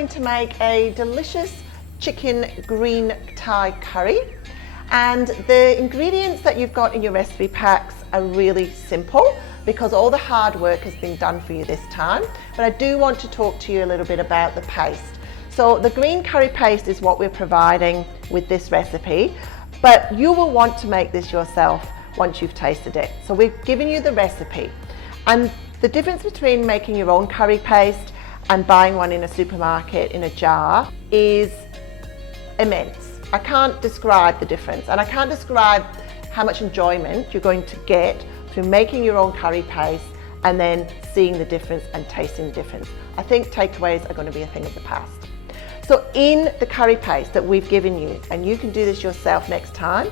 going to make a delicious chicken green Thai curry. And the ingredients that you've got in your recipe packs are really simple because all the hard work has been done for you this time. But I do want to talk to you a little bit about the paste. So the green curry paste is what we're providing with this recipe, but you will want to make this yourself once you've tasted it. So we've given you the recipe, and the difference between making your own curry paste and buying one in a supermarket in a jar is immense. I can't describe the difference, and I can't describe how much enjoyment you're going to get through making your own curry paste and then seeing the difference and tasting the difference. I think takeaways are going to be a thing of the past. So in the curry paste that we've given you, and you can do this yourself next time,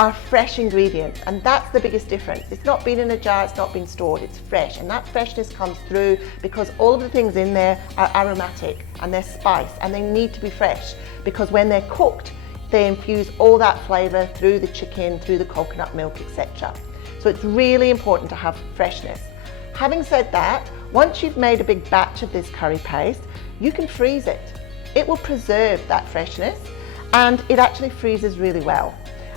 are fresh ingredients, and that's the biggest difference. It's not been in a jar, it's not been stored, it's fresh, and that freshness comes through because all of the things in there are aromatic and they're spiced, and they need to be fresh because when they're cooked, they infuse all that flavour through the chicken, through the coconut milk, etc. So it's really important to have freshness. Having said that, once you've made a big batch of this curry paste, you can freeze it. It will preserve that freshness, and it actually freezes really well.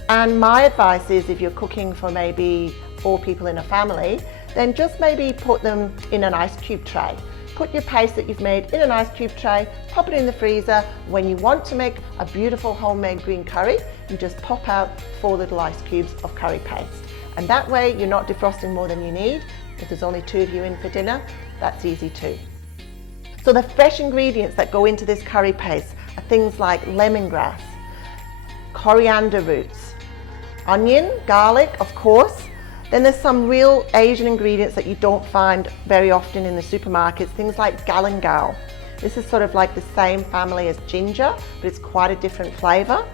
And my advice is, if you're cooking for maybe 4 people in a family, then just maybe put them in an ice cube tray. Put your paste that you've made in an ice cube tray, pop it in the freezer. When you want to make a beautiful homemade green curry, you just pop out 4 little ice cubes of curry paste. And that way you're not defrosting more than you need. If there's only 2 of you in for dinner, that's easy too. So the fresh ingredients that go into this curry paste are things like lemongrass, coriander roots, onion, garlic, of course. Then there's some real Asian ingredients that you don't find very often in the supermarkets, things like galangal. This is sort of like the same family as ginger, but it's quite a different flavour.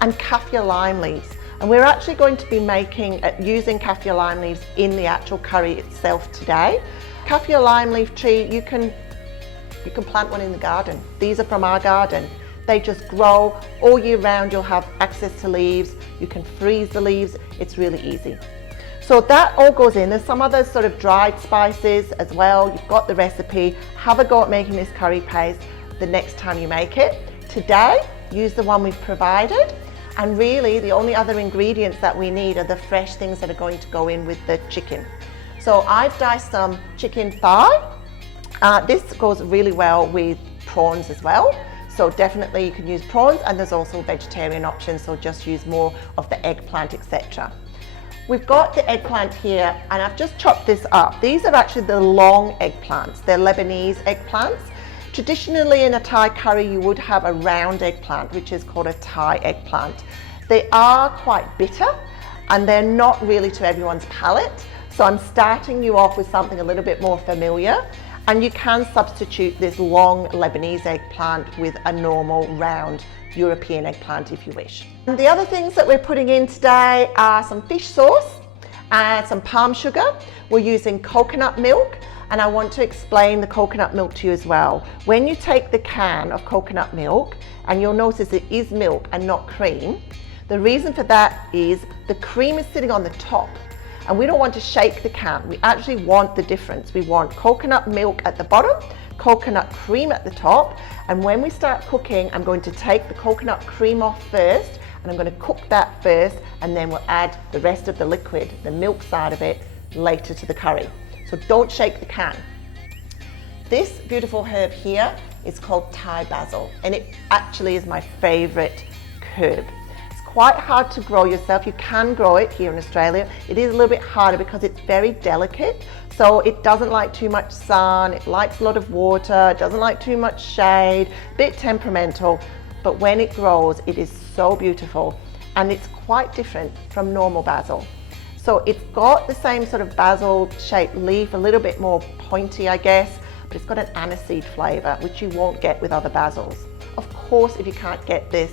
And kaffir lime leaves. And we're actually going to be using kaffir lime leaves in the actual curry itself today. Kaffir lime leaf tree, you can plant one in the garden. These are from our garden. They just grow all year round. You'll have access to leaves. You can freeze the leaves. It's really easy. So that all goes in. There's some other sort of dried spices as well. You've got the recipe. Have a go at making this curry paste the next time you make it. Today, use the one we've provided. And really, the only other ingredients that we need are the fresh things that are going to go in with the chicken. So I've diced some chicken thigh. This goes really well with prawns as well. So definitely you can use prawns, and there's also vegetarian options, so just use more of the eggplant, etc. We've got the eggplant here, and I've just chopped this up. These are actually the long eggplants. They're Lebanese eggplants. Traditionally in a Thai curry, you would have a round eggplant, which is called a Thai eggplant. They are quite bitter, and they're not really to everyone's palate. So I'm starting you off with something a little bit more familiar. And you can substitute this long Lebanese eggplant with a normal round European eggplant if you wish. And the other things that we're putting in today are some fish sauce and some palm sugar. We're using coconut milk, and I want to explain the coconut milk to you as well. When you take the can of coconut milk, and you'll notice it is milk and not cream, the reason for that is the cream is sitting on the top. And we don't want to shake the can. We actually want the difference. We want coconut milk at the bottom, coconut cream at the top. And when we start cooking, I'm going to take the coconut cream off first, and I'm going to cook that first, and then we'll add the rest of the liquid, the milk side of it, later to the curry. So don't shake the can. This beautiful herb here is called Thai basil, and it actually is my favorite herb. Quite hard to grow yourself. You can grow it here in Australia. It is a little bit harder because it's very delicate. So it doesn't like too much sun. It likes a lot of water. It doesn't like too much shade. A bit temperamental. But when it grows, it is so beautiful. And it's quite different from normal basil. So it's got the same sort of basil shaped leaf, a little bit more pointy, I guess. But it's got an aniseed flavour, which you won't get with other basils. Of course, if you can't get this,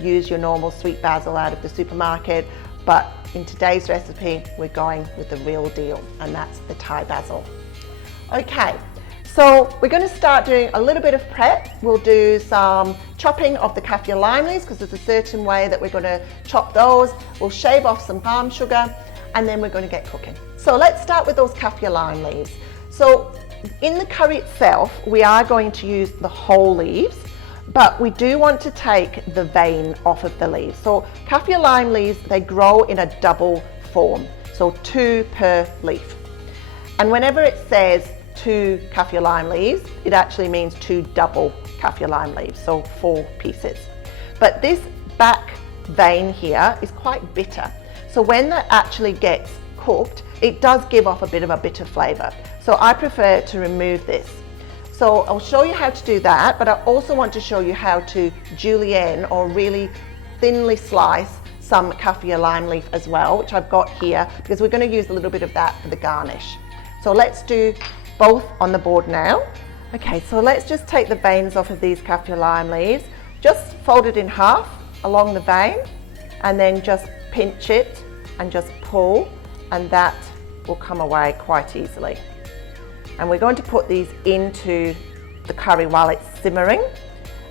use your normal sweet basil out of the supermarket, but in today's recipe we're going with the real deal, and that's the Thai basil. Okay, so we're going to start doing a little bit of prep. We'll do some chopping of the kaffir lime leaves because there's a certain way that we're going to chop those. We'll shave off some palm sugar, and then we're going to get cooking. So let's start with those kaffir lime leaves. So in the curry itself, we are going to use the whole leaves, but we do want to take the vein off of the leaves. So kaffir lime leaves, they grow in a double form, so 2 per leaf. And whenever it says 2 kaffir lime leaves, it actually means 2 double kaffir lime leaves, so 4 pieces. But this back vein here is quite bitter. So when that actually gets cooked, it does give off a bit of a bitter flavor. So I prefer to remove this. So I'll show you how to do that, but I also want to show you how to julienne, or really thinly slice, some kaffir lime leaf as well, which I've got here, because we're going to use a little bit of that for the garnish. So let's do both on the board now. Okay, so let's just take the veins off of these kaffir lime leaves, just fold it in half along the vein, and then just pinch it and just pull, and that will come away quite easily. And we're going to put these into the curry while it's simmering,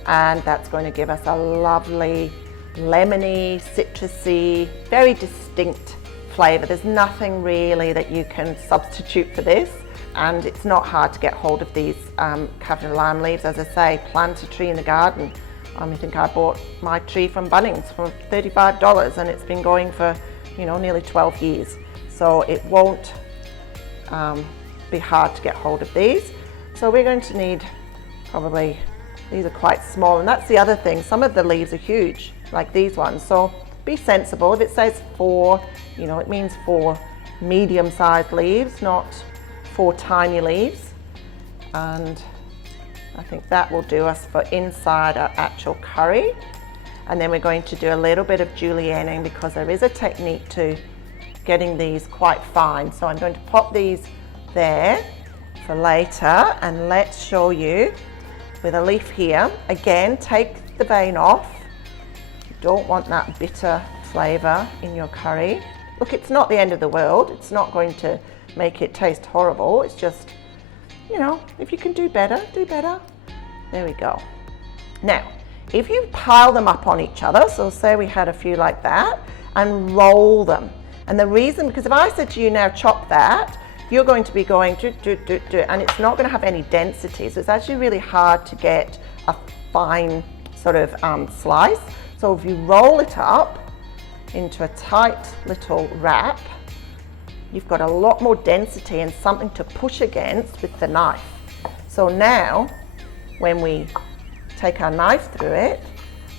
and that's going to give us a lovely lemony, citrusy, very distinct flavour. There's nothing really that you can substitute for this, and it's not hard to get hold of these kaffir lime leaves. As I say, plant a tree in the garden. I think I bought my tree from Bunnings for $35, and it's been going for, you know, nearly 12 years. So it won't be hard to get hold of these. So we're going to need probably, these are quite small, and that's the other thing, some of the leaves are huge, like these ones. So be sensible. If it says 4, you know, it means 4 medium-sized leaves, not 4 tiny leaves. And I think that will do us for inside our actual curry. And then we're going to do a little bit of julienning, because there is a technique to getting these quite fine. So I'm going to pop these there for later, and let's show you with a leaf here. Again, take the vein off. You don't want that bitter flavour in your curry. Look, it's not the end of the world. It's not going to make it taste horrible. It's just, you know, if you can do better, do better. There we go. Now, if you pile them up on each other, so say we had a few like that, and roll them. And the reason, because if I said to you now chop that, you're going to be going do, and it's not going to have any density. So it's actually really hard to get a fine sort of slice. So if you roll it up into a tight little wrap, you've got a lot more density and something to push against with the knife. So now, when we take our knife through it,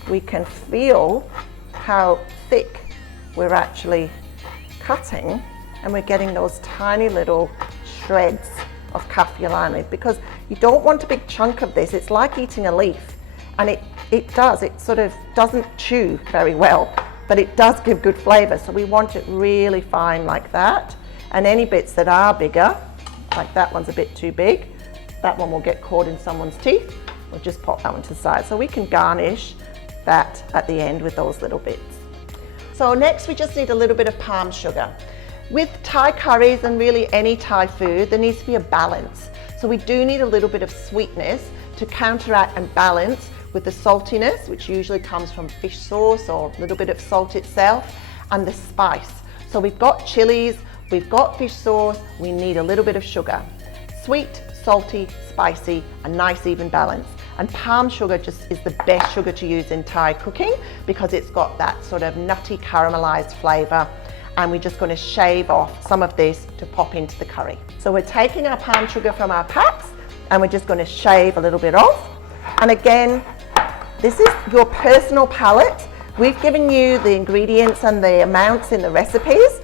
we can feel how thick we're actually cutting, and we're getting those tiny little shreds of kaffir lime leaf, because you don't want a big chunk of this. It's like eating a leaf, and it sort of doesn't chew very well, but it does give good flavour. So we want it really fine like that. And any bits that are bigger, like that one's a bit too big, that one will get caught in someone's teeth. We'll just pop that one to the side. So we can garnish that at the end with those little bits. So next we just need a little bit of palm sugar. With Thai curries and really any Thai food, there needs to be a balance. So we do need a little bit of sweetness to counteract and balance with the saltiness, which usually comes from fish sauce or a little bit of salt itself, and the spice. So we've got chilies, we've got fish sauce, we need a little bit of sugar. Sweet, salty, spicy, a nice even balance. And palm sugar just is the best sugar to use in Thai cooking, because it's got that sort of nutty caramelized flavor. And we're just going to shave off some of this to pop into the curry. So we're taking our palm sugar from our packs, and we're just going to shave a little bit off. And again, this is your personal palate. We've given you the ingredients and the amounts in the recipes,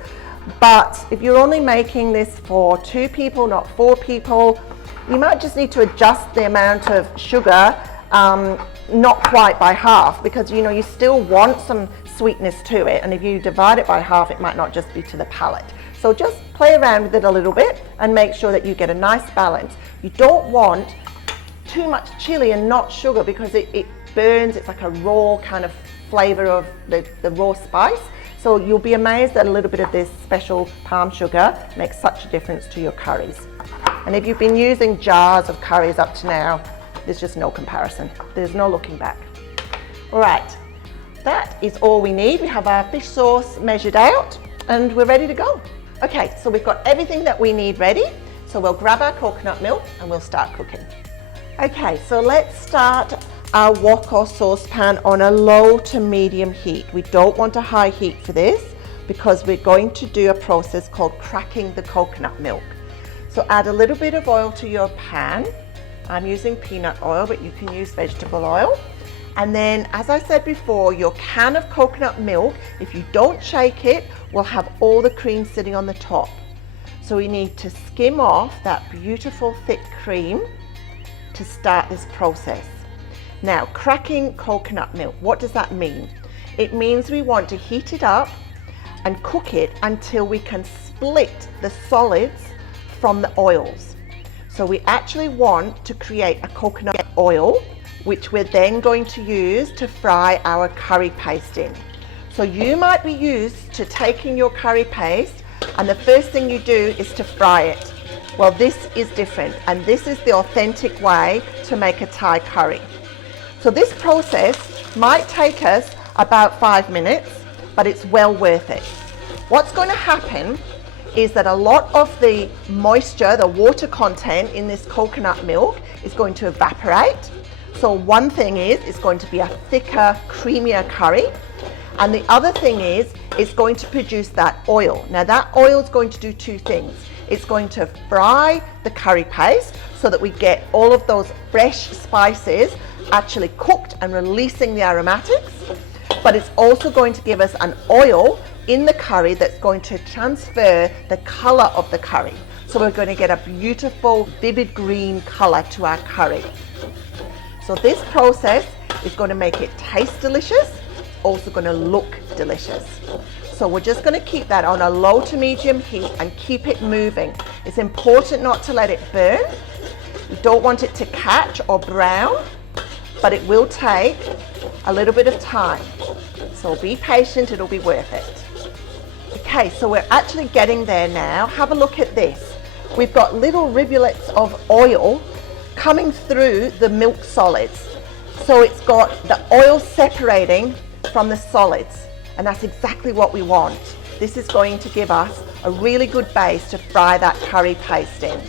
but if you're only making this for 2 people, not 4 people, you might just need to adjust the amount of sugar, not quite by half, because you know you still want some sweetness to it, and if you divide it by half, it might not just be to the palate. So just play around with it a little bit and make sure that you get a nice balance. You don't want too much chili and not sugar, because it burns. It's like a raw kind of flavor of the raw spice. So you'll be amazed that a little bit of this special palm sugar makes such a difference to your curries. And if you've been using jars of curries up to now, there's just no comparison. There's no looking back. All right, that is all we need. We have our fish sauce measured out, and we're ready to go. Okay, so we've got everything that we need ready. So we'll grab our coconut milk and we'll start cooking. Okay, so let's start our wok or saucepan on a low to medium heat. We don't want a high heat for this because we're going to do a process called cracking the coconut milk. So add a little bit of oil to your pan. I'm using peanut oil, but you can use vegetable oil. And then, as I said before, your can of coconut milk, if you don't shake it, will have all the cream sitting on the top. So we need to skim off that beautiful thick cream to start this process. Now, cracking coconut milk, what does that mean? It means we want to heat it up and cook it until we can split the solids from the oils. So we actually want to create a coconut oil, which we're then going to use to fry our curry paste in. So you might be used to taking your curry paste and the first thing you do is to fry it. Well, this is different, and this is the authentic way to make a Thai curry. So this process might take us about 5 minutes, but it's well worth it. What's going to happen is that a lot of the moisture, the water content in this coconut milk is going to evaporate. So one thing is it's going to be a thicker, creamier curry. And the other thing is it's going to produce that oil. Now that oil is going to do two things. It's going to fry the curry paste so that we get all of those fresh spices actually cooked and releasing the aromatics. But it's also going to give us an oil in the curry that's going to transfer the color of the curry. So we're going to get a beautiful, vivid green color to our curry. So this process is going to make it taste delicious, also going to look delicious. So we're just going to keep that on a low to medium heat and keep it moving. It's important not to let it burn. You don't want it to catch or brown, but it will take a little bit of time. So be patient, it'll be worth it. Okay, so we're actually getting there now. Have a look at this. We've got little rivulets of oil coming through the milk solids. So it's got the oil separating from the solids, and that's exactly what we want. This is going to give us a really good base to fry that curry paste in.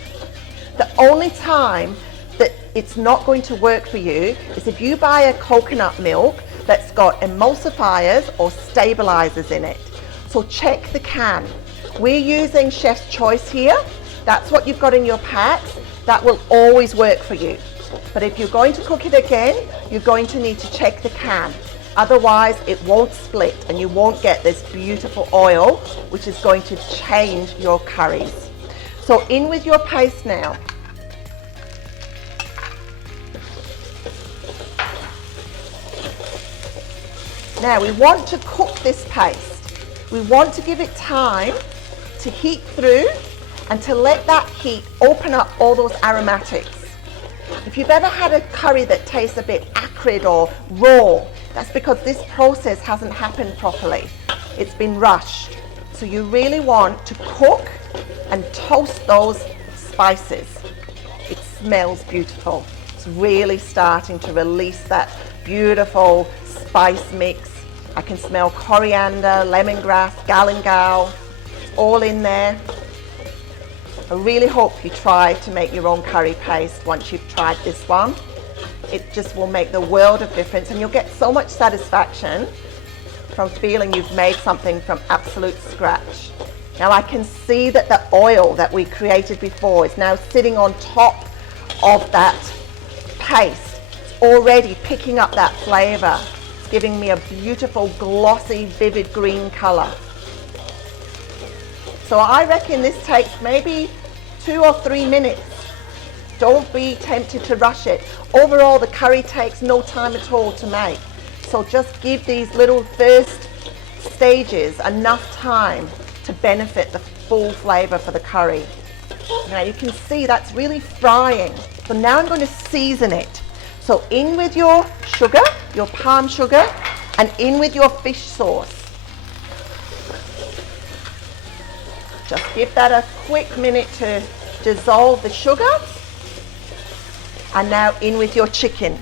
The only time that it's not going to work for you is if you buy a coconut milk that's got emulsifiers or stabilizers in it. So check the can. We're using Chef's Choice here. That's what you've got in your packs. That will always work for you. But if you're going to cook it again, you're going to need to check the can. Otherwise, it won't split and you won't get this beautiful oil, which is going to change your curries. So in with your paste now. Now we want to cook this paste. We want to give it time to heat through and to let that heat open up all those aromatics. If you've ever had a curry that tastes a bit acrid or raw, that's because this process hasn't happened properly. It's been rushed. So you really want to cook and toast those spices. It smells beautiful. It's really starting to release that beautiful spice mix. I can smell coriander, lemongrass, galangal, all in there. I really hope you try to make your own curry paste once you've tried this one. It just will make the world of difference, and you'll get so much satisfaction from feeling you've made something from absolute scratch. Now I can see that the oil that we created before is now sitting on top of that paste. It's already picking up that flavor. It's giving me a beautiful, glossy, vivid green color. So I reckon this takes maybe 2 or 3 minutes. Don't be tempted to rush it. Overall, the curry takes no time at all to make. So just give these little first stages enough time to benefit the full flavor for the curry. Now you can see that's really frying. So now I'm going to season it. So in with your sugar, your palm sugar, and in with your fish sauce. Just give that a quick minute to dissolve the sugar. And now in with your chicken.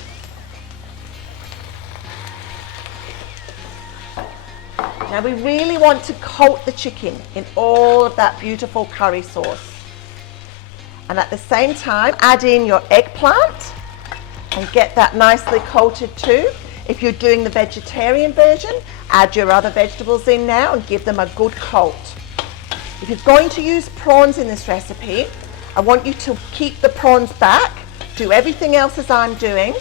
Now we really want to coat the chicken in all of that beautiful curry sauce. And at the same time, add in your eggplant and get that nicely coated too. If you're doing the vegetarian version, add your other vegetables in now and give them a good coat. If you're going to use prawns in this recipe, I want you to keep the prawns back, do everything else as I'm doing,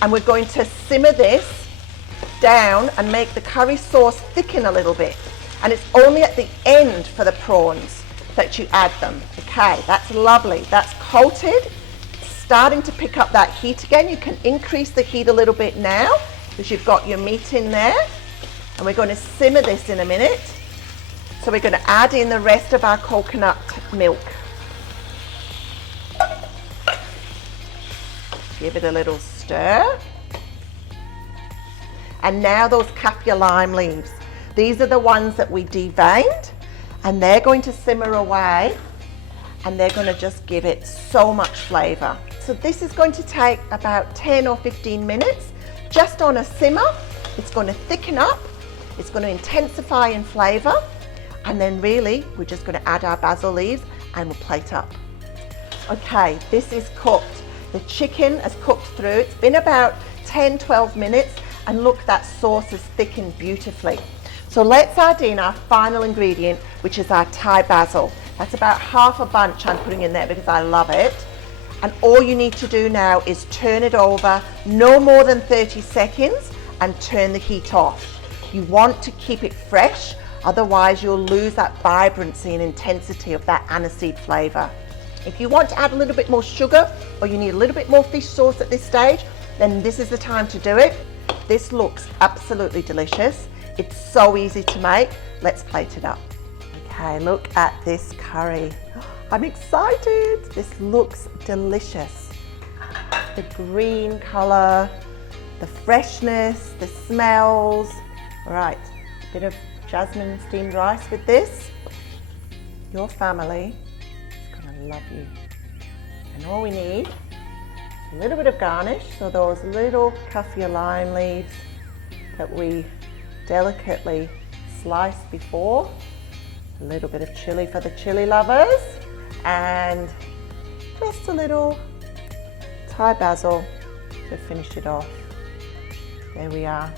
and we're going to simmer this down and make the curry sauce thicken a little bit. And it's only at the end for the prawns that you add them. Okay, that's lovely. That's coated, starting to pick up that heat again. You can increase the heat a little bit now because you've got your meat in there. And we're going to simmer this in a minute. So we're going to add in the rest of our coconut milk. Give it a little stir. And now those kaffir lime leaves. These are the ones that we deveined, and they're going to simmer away, and they're going to just give it so much flavour. So this is going to take about 10 or 15 minutes, just on a simmer. It's going to thicken up, it's going to intensify in flavour, and then really we're just going to add our basil leaves and we'll plate up. Okay, this is cooked. The chicken has cooked through. It's been about 10-12 minutes, and look, that sauce has thickened beautifully. So let's add in our final ingredient, which is our Thai basil. That's about half a bunch I'm putting in there because I love it. And all you need to do now is turn it over no more than 30 seconds and turn the heat off. You want to keep it fresh, otherwise you'll lose that vibrancy and intensity of that aniseed flavour. If you want to add a little bit more sugar, or you need a little bit more fish sauce at this stage, then this is the time to do it. This looks absolutely delicious. It's so easy to make. Let's plate it up. Okay, look at this curry. I'm excited. This looks delicious. The green colour, the freshness, the smells. All right, a bit of jasmine steamed rice with this. Your family is gonna love you. And all we need is a little bit of garnish. So those little kaffir lime leaves that we delicately sliced before. A little bit of chili for the chili lovers, and just a little Thai basil to finish it off. There we are.